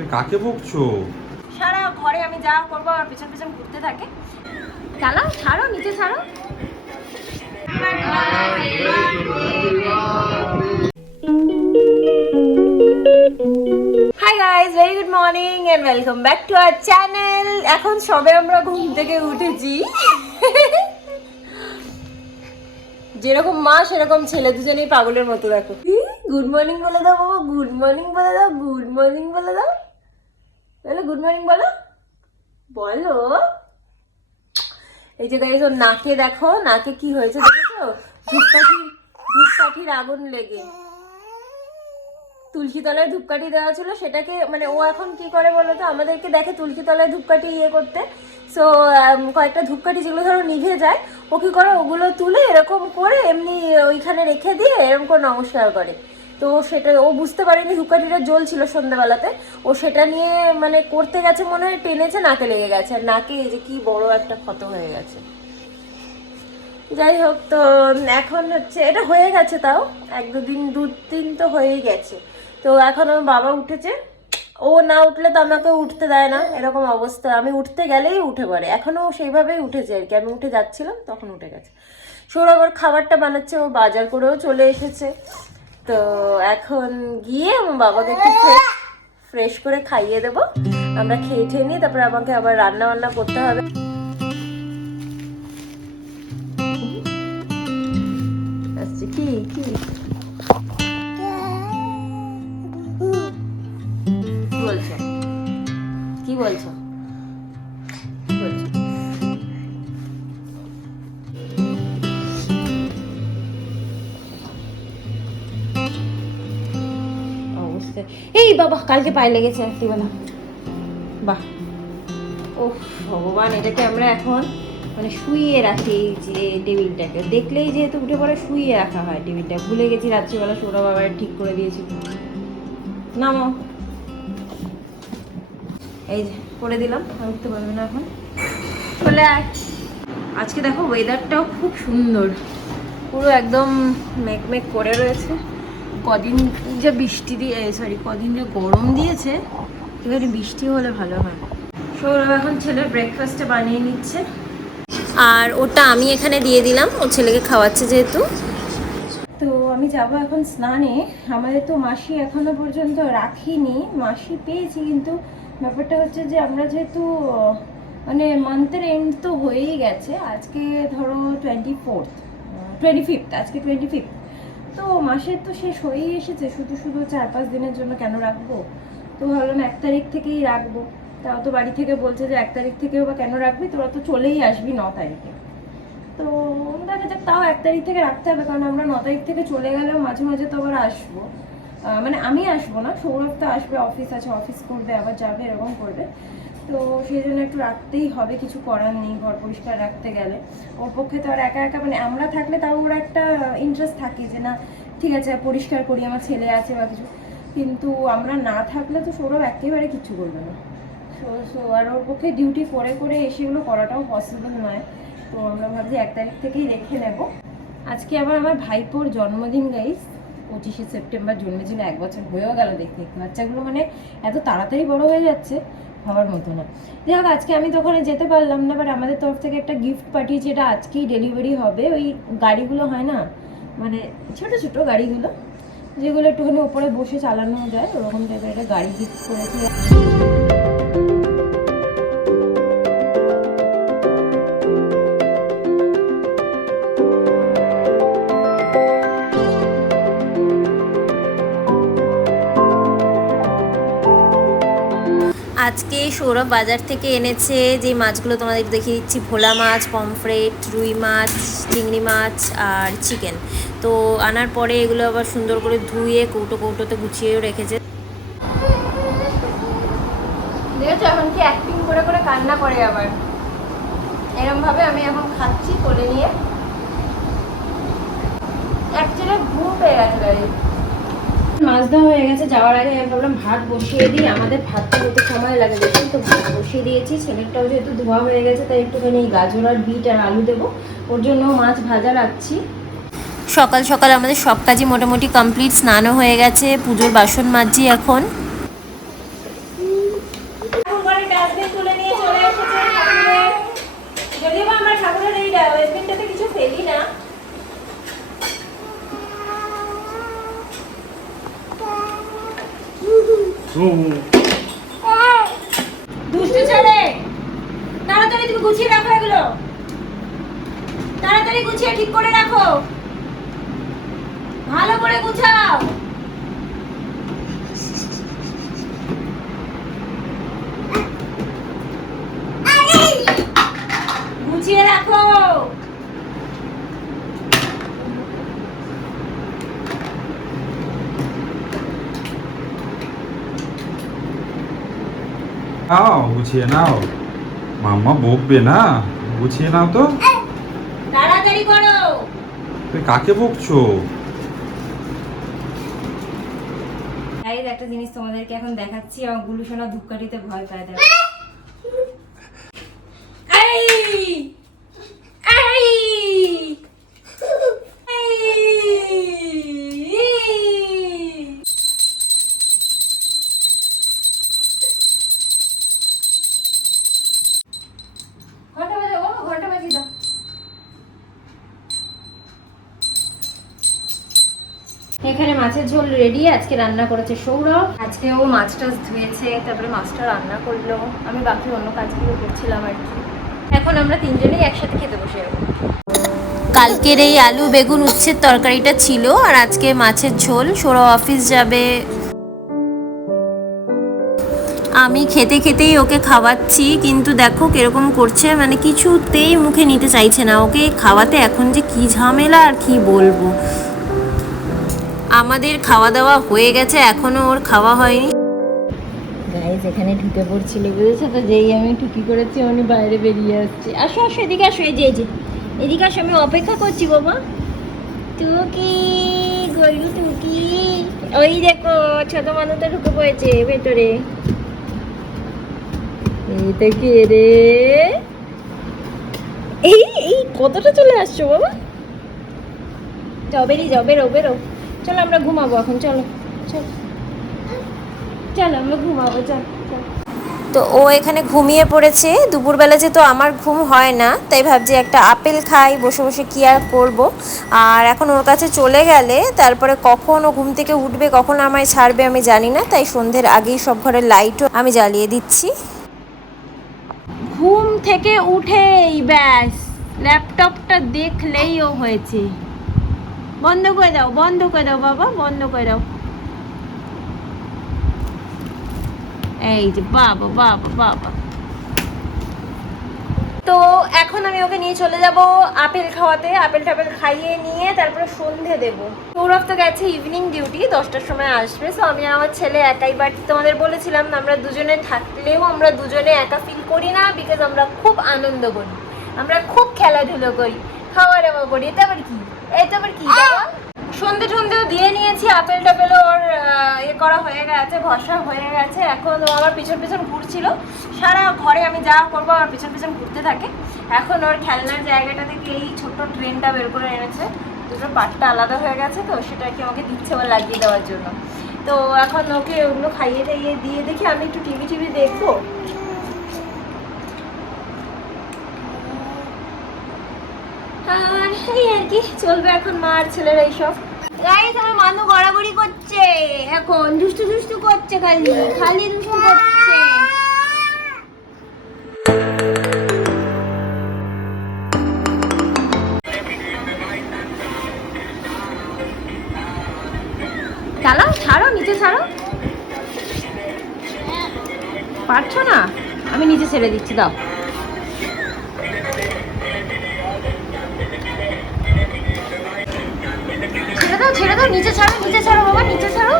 তুমি কাকে বকছো? সারা ঘরে আমি যা করব আর পেছন পেছন ঘুরতে থাকে। চালাও, ছাড়ো, নিচে ছাড়ো। Hi guys very good morning and welcome back to our channel এখন সবে আমরা ঘুম থেকে উঠেছি। যেরকম মা, সেরকম ছেলে দুজনেই পাগলের মতো দেখো। গুড মর্নিং বলে দাও বাবা গুড মর্নিং বলে দাও গুড মর্নিং বলে দাও। বলো গুড মর্নিং বলো। বলো। এই যে গাইজ ওর নাকে দেখো, নাকে কি হয়েছে দেখেছ? ধূপকাঠি ধূপকাঠির আগুন লেগে। তুলসী তলায় ধূপকাঠি দেওয়া ছিল, সেটাকে মানে ও এখন কি করে বলো তো? আমাদেরকে দেখে তুলসী তলায় ধূপকাঠি ইয়ে করতে। সো কয়েকটা ধূপকাঠি যেগুলো ধরো নিভে যায়, ও কি করে? ওগুলো তুলে এরকম করে এমনি ওইখানে রেখে দিয়ে এরকম করে নমস্কার করে। তো সেটা, ও বুঝতে পারেনি ধূপকাঠিটা জ্বলছিল সন্ধ্যাবেলাতে। ও সেটা নিয়ে মানে করতে গেছে মনে হয়, টেনেছে, নাকে লেগে গেছে। আর নাকে যে কি বড় একটা ক্ষত হয়ে গেছে। যাই হোক, তো এখন হচ্ছে, এটা হয়ে গেছে তাও। এক দুদিন, দু দিন তো হয়েই গেছে। তো এখন আমার বাবা উঠেছে। ও না উঠলে তো আমাকে উঠতে দেয় না, এরকম অবস্থা। আমি উঠতে গেলেই উঠে পড়ে। এখনও সেইভাবেই উঠেছে আর কি। আমি উঠে যাচ্ছিলাম, তখন উঠে গেছে। সৌরভ খাবারটা বানাচ্ছে, ও বাজার করেও চলে এসেছে। তো এখন গিয়ে আমার বাবাকে একটু ফ্রেশ করে খাইয়ে দেবো। আমরা খেয়ে খেয়ে নিই তারপরে আমাকে আবার রান্না বান্না করতে হবে। আসছে, কি কি? কি বলছো? কি বলছো? এই বাবা কালকে পায়ে লেগেছে রাত্রিবেলা বাহ। ও ভগবান এটাকে আমরা এখন মানে শুইয়ে রাখি এই যে টেবিলটাকে। দেখলেই যেহেতু উঠে পড়ে শুইয়ে রাখা হয় টেবিলটা। ভুলে গেছি রাত্রিবেলা সৌরভ আবার ঠিক করে দিয়েছি। নামো। এই যে করে দিলাম আর উঠতে পারবে না এখন। চলে আয়। আজকে দেখো ওয়েদারটাও খুব সুন্দর। পুরো একদম মেঘমেঘ করে রয়েছে। কদিন যে বৃষ্টি দিয়ে সরি কদিন যে গরম দিয়েছে, এবারে বৃষ্টি হলে ভালো হয়। সৌরভ এখন ছেলের ব্রেকফাস্টে বানিয়ে নিচ্ছে। আর ওটা আমি এখানে দিয়ে দিলাম, ও ছেলেকে খাওয়াচ্ছে যেহেতু। তো আমি যাব এখন স্নানে। আমাদের তো মাসি এখনও পর্যন্ত রাখিনি, মাসি পেয়েছি, কিন্তু ব্যাপারটা হচ্ছে যে আমরা যেহেতু মানে মান্থের এন্ড তো হয়েই গেছে, আজকে ধরো টোয়েন্টি ফোর্থ টোয়েন্টি ফিফথ আজকে টোয়েন্টি ফিফথ তো মাসের তো শেষ হয়েই এসেছে, শুধু শুধু চার পাঁচ দিনের জন্য কেন রাখব? তো ভাবলাম এক তারিখ থেকেই রাখব। তাও তো বাড়ি থেকে বলছে যে এক তারিখ থেকেও বা কেন রাখবি? তোরা তো চলেই আসবি ন তারিখে। তো দেখা যাক, তাও এক তারিখ থেকে রাখতে হবে, কারণ আমরা ন তারিখ থেকে চলে গেলেও মাঝে মাঝে তো আবার আসব। মানে আমি আসব না, সৌরভ তো আসবে, অফিস আছে, অফিস করবে, আবার যাবে, এরকম করবে। তো সেই জন্য একটু রাখতেই হবে, কিছু করার নেই, ঘর পরিষ্কার রাখতে গেলে। ওর পক্ষে তো আর একা একা মানে আমরা থাকলে তাও ওর একটা ইন্টারেস্ট থাকে যে, না, ঠিক আছে, পরিষ্কার করি, আমার ছেলে আছে বা কিছু। কিন্তু আমরা না থাকলে তো সৌরভ একেবারে কিছু করবে না। সো সো আর ওর পক্ষে ডিউটি করে করে এসেগুলো করাটাও পসিবল নয়। তো আমরা ভাবছি এক তারিখ থেকেই রেখে নেব। আজকে আবার আমার ভাইপোর জন্মদিন গাইস পঁচিশে সেপ্টেম্বর জন্মেছিল, এক বছর হয়েও গেল দেখতে দেখতে। বাচ্চাগুলো মানে এত তাড়াতাড়ি বড় হয়ে যাচ্ছে। ভাবার মতো না। যাই হোক, আজকে আমি তো ওখানে যেতে পারলাম না বাট আমাদের তরফ থেকে একটা গিফট পাঠিয়েছি, এটা আজকেই ডেলিভারি হবে। ওই গাড়িগুলো হয় না মানে ছোট ছোট গাড়িগুলো, যেগুলো একটুখানি ওপরে বসে চালানো যায়, ওরকম টাইপের একটা গাড়ি গিফট করেছে। আজকে সৌরভ বাজার থেকে এনেছে যে মাছগুলো তোমাদের দেখিয়ে দিচ্ছি, ভোলা মাছ, পমফ্রেট, রুই মাছ, চিংড়ি মাছ আর চিকেন। তো আনার পরে এগুলো আবার সুন্দর করে ধুয়ে কৌটো কৌটোতে গুছিয়েও রেখেছে। করে কান্না করে আবার? আমি এখন খাচ্ছি নিয়ে। পেয়ে গেছে গাড়ি। মাছ দেওয়া হয়ে গেছে, যাওয়ার আগে আমি ভাবলাম ভাত বসিয়ে দিই, আমাদের ভাতটা হতে সময় লাগে বেশি তো ভাত বসিয়ে দিয়েছি, ছেলেরটাও যেহেতু ধোয়া হয়ে গেছে, তাই একটুখানি গাজর আর বিট আর আলু দেবো, ওর জন্য মাছ ভাজা রাখছি। সকাল সকাল আমাদের সব কাজই মোটামুটি কমপ্লিট স্নানও হয়ে গেছে, পুজোর বাসন মাজছি এখন। তাড়াতাড়ি গুছিয়ে ঠিক করে রাখো। ভালো করে গুছাও। গুছিয়ে রাখো নাও গুছিয়ে নাও। মাম্মা বকবে না গুছিয়ে নাও তো। তাড়াতাড়ি করো। তুই কাকে বকছো? একটা জিনিস তোমাদেরকে এখন দেখাচ্ছি আমার গুলু সোনা ধূপকাঠিতে ভয় পায় দেবে এখানে মাছের ঝোল রেডি আজকে রান্না করেছে সৌরভ। আজকে ও মাছ টাছ ধুয়েছে, তারপরে মাছটা রান্না করল। আমি বাকি অন্য কাজগুলো করছিলাম আর কি। এখন আমরা তিনজনেই একসাথে খেতে বসে যাব। কালকের এই আলু বেগুন উচ্ছের তরকারিটা ছিল, আর আজকে মাছের ঝোল। সৌরভ অফিস যাবে। আমি খেতে খেতেই ওকে খাওয়াচ্ছি, কিন্তু দেখো কীরকম করছে। মানে কিছুতেই মুখে নিতে চাইছে না। ওকে খাওয়াতে এখন যে কি ঝামেলা আর কি বলব। আমাদের খাওয়া দাওয়া হয়ে গেছে, এখনও ওর খাওয়া হয়নি। গাইজ এখানে ঢুকে পড়ছিল, বুঝেছ তো? যেই আমি টুকি করেছি, উনি বাইরে বেরিয়ে আসছে। আসো আসো, এদিকে আসো, এই যে এই যে। এদিকে আসো, আমি অপেক্ষা করছি বাবা টুকি টুকি। ওই দেখো, ছোট মানুষটা ঢুকে পড়েছে ভেতরে। এইটা কে রে? এই এই, কতটা চলে আসছো বাবা জবের যাও, বেরো বেরো। চলো আমরা ঘুমাবো এখন চলো চলো। চলো আমরা ঘুমাবো চল তো ও এখানে ঘুমিয়ে পড়েছে। দুপুরবেলা যেহেতু আমার ঘুম হয় না তাই ভাবছি একটা আপেল খাই বসে বসে কি আর করব। আর এখন ওর কাছে চলে গেলে তারপরে কখন ও ঘুম থেকে উঠবে কখন আমায় ছাড়বে আমি জানি না তাই সন্ধ্যের আগেই সব ঘরের লাইটও আমি জ্বালিয়ে দিচ্ছি। ঘুম থেকে উঠেই ব্যাস ল্যাপটপটা দেখলেই ও হয়েছে। বন্ধ করে দাও, বন্ধ করে দাও বাবা, বন্ধ করে দাও। এই যে বাবা বাবা বাবা। তো এখন আমি ওকে নিয়ে চলে যাব আপেল খাওয়াতে, আপেল টাপেল খাইয়ে নিয়ে তারপরে সন্ধে দেব। সৌরভ তো গেছে ইভিনিং ডিউটি দশটার সময় আসবে। সো আমি আমার ছেলে একাই বাট তোমাদের বলেছিলাম আমরা দুজনে থাকলেও আমরা দুজনে একা ফিল করি না বিকজ আমরা খুব আনন্দ করি। আমরা খুব খেলাধুলো করি। খাওয়া দাওয়া করি এটা আবার কি? এটা আবার কি? সন্ধে টন্ধেও দিয়ে নিয়েছি আপেল টাপেলও ওর ইয়ে করা হয়ে গেছে ভসা হয়ে গেছে। এখন ও আমার পিছন পিছন ঘুরছিল। সারা ঘরে আমি যা করব আমার পিছন পিছন ঘুরতে থাকে। এখন ওর খেলনার জায়গাটা থেকে এই ছোট্ট ট্রেনটা বের করে এনেছে। দুটো পাটটা আলাদা হয়ে গেছে তো সেটাকে আমাকে দিচ্ছে ওর লাগিয়ে দেওয়ার জন্য। তো এখন ওকে ওগুলো খাইয়ে টাইয়ে দিয়ে দেখি আমি একটু টিভি টিভি দেখব। আর এই আর কি, চলবে এখন মা আর ছেলের এইসব। গাইস আমার মানু গড়াগড়ি করছে। এখন দুষ্টু দুষ্টু করছে খালি খালি দুষ্টু করছে। চালাও ছাড়ো, নিচে ছাড়ো। পারছ না? আমি নিচে ছেড়ে দিচ্ছি, দাও। দাও ছেড়ে দাও নিচে ছাড়ো নিচে ছাড়ো বাবা নিচে ছাড়ো।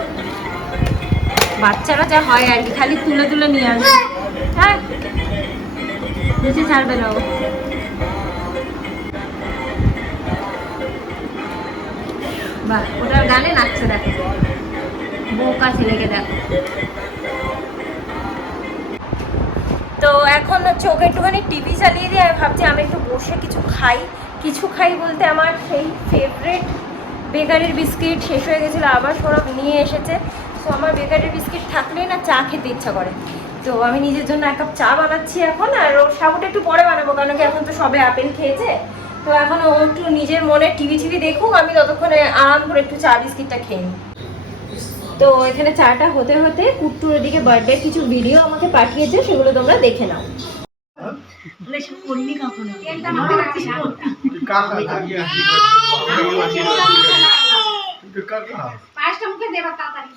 বাচ্চারা যা হয় আর কি খালি তুলে তুলে নিয়ে আসবে। হ্যাঁ। নিচে ছাড়বে না ও। বাহ ওটার গানে নাচছে দেখো। বোকা ছেলেকে দেখো। তো এখন হচ্ছে ওকে একটুখানি টিভি চালিয়ে দিয়ে আমি ভাবছি আমি একটু বসে কিছু খাই। কিছু খাই বলতে আমার সেই ফেভারেট বেকারির বিস্কিট শেষ হয়ে গেছিল, আবার সৌরভ নিয়ে এসেছে। তো আমার বেকারির বিস্কিট থাকলেই না চা খেতে ইচ্ছা করে। তো আমি নিজের জন্য এক কাপ চা বানাচ্ছি এখন, আর ওর সাবুটা একটু পরে বানাবো, কারণ কি এখন তো সবে আপেল খেয়েছে। তো এখন ও একটু নিজের মনে টিভি টিভি দেখুক, আমি ততক্ষণে আরাম করে একটু চা বিস্কিটটা খেয়ে নিই। তো এখানে চাটা হতে হতে কুট্টুর দিকে বার্থডে কিছু ভিডিও আমাকে পাঠিয়েছে, সেগুলো তোমরা দেখে নাও। পায়েসটা মুখে দেবার তাড়াতাড়ি।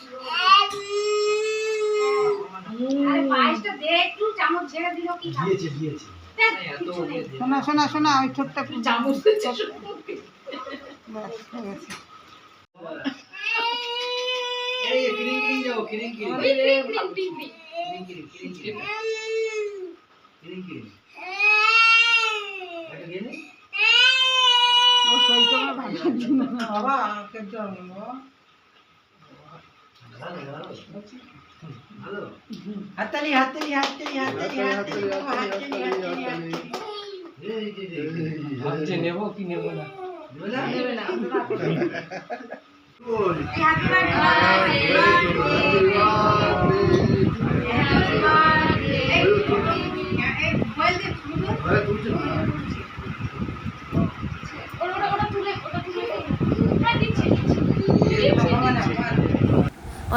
পায়েসটা দে একটু চামচ ঝেড়ে দিল কি দিয়েছে দিয়েছে। শোনা শোনা শোনা ওই ছোট্ট একটু চামচ। এই কিরিং কিরিং যাও কিরিং কিরিং কিরিং কিরিং কিরিং কিরিং কিরিং কিরিং এটা হাততালি বাবা, হাততালি হাততালি হাততালি এই যে যে ভাবছে নেব কি নেব না? নেবে না ওটা তুলে ওটা তুলে হ্যাঁ দিচ্ছি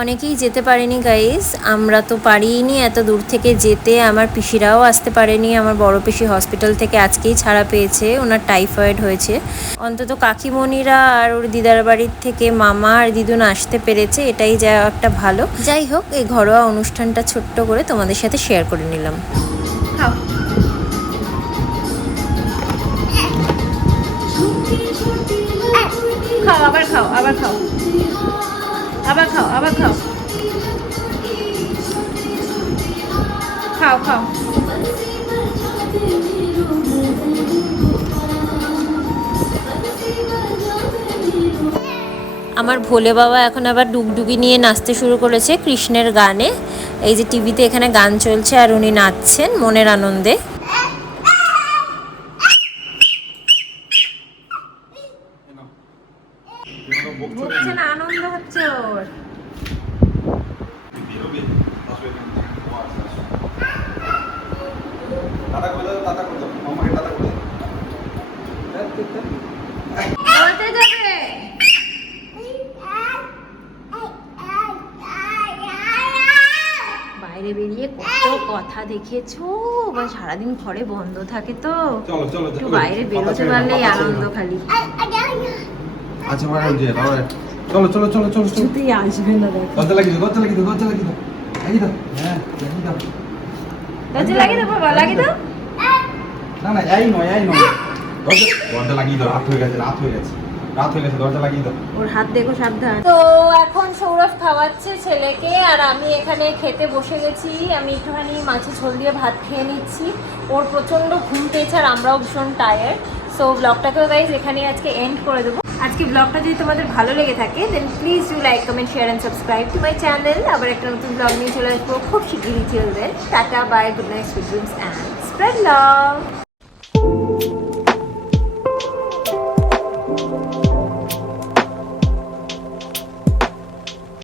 অনেকেই যেতে পারেনি গাইস আমরা তো পারিনি এত দূর থেকে যেতে। আমার পিসিরাও আসতে পারেনি। আমার বড় পিসি হসপিটাল থেকে আজকেই ছাড়া পেয়েছে। ওনার টাইফয়েড হয়েছে। অন্তত কাকিমণিরা আর ওর দিদার বাড়ির থেকে মামা আর দিদুন আসতে পেরেছে। এটাই যা একটা ভালো। যাই হোক, এই ঘরোয়া অনুষ্ঠানটা ছোট্ট করে তোমাদের সাথে শেয়ার করে নিলাম। খাও, আবার খাও আবার খাও। আবার খাও আবার খাও। খাও খাও। আমার ভোলে বাবা এখন আবার ডুগডুগি নিয়ে নাচতে শুরু করেছে কৃষ্ণের গানে। এই যে টিভিতে এখানে গান চলছে আর উনি নাচছেন মনের আনন্দে। হচ্ছে না আনন্দ হচ্ছে ওর। বলতে যাবে। বাইরে বেরিয়ে কত কথা দেখেছ? বা সারাদিন ঘরে বন্ধ থাকে তো। একটু বাইরে বেরোতে পারলেই আনন্দ খালি। আচ্ছা বাবা যে বাবা চলো চলো চলো চলো চলো। কিছুতেই আসবে না দেখ। দরজা লাগিয়ে দাও দরজা লাগিয়ে দাও দরজা লাগিয়ে দাও। লাগিয়ে দাও। হ্যাঁ লাগিয়ে দাও। দরজা লাগিয়ে দাও বাবা লাগিয়ে দাও। না না এই নয় এই নয়। দরজা দরজা লাগিয়ে দাও রাত হয়ে গেছে রাত হয়ে গেছে। রাত হয়ে গেছে দরজা লাগিয়ে দাও। ওর হাত দেখো সাবধান। তো এখন সৌরভ খাওয়াচ্ছে ছেলেকে আর আমি এখানে খেতে বসে গেছি। আমি একটুখানি মাছের ঝোল দিয়ে ভাত খেয়ে নিচ্ছি। ওর প্রচণ্ড ঘুম পেয়েছে আর আমরাও ভীষণ টায়ার্ড সো ব্লগটাকেও গাইজ এখানে আজকে এন্ড করে দেবো। আজকে ব্লগটা যদি তোমাদের ভালো লেগে থাকে then please do like comment share and subscribe to my channel আবার একটা নতুন ব্লগ নিয়ে চলে আসব খুব শিগগিরই। Children tata bye good night sweet and spread love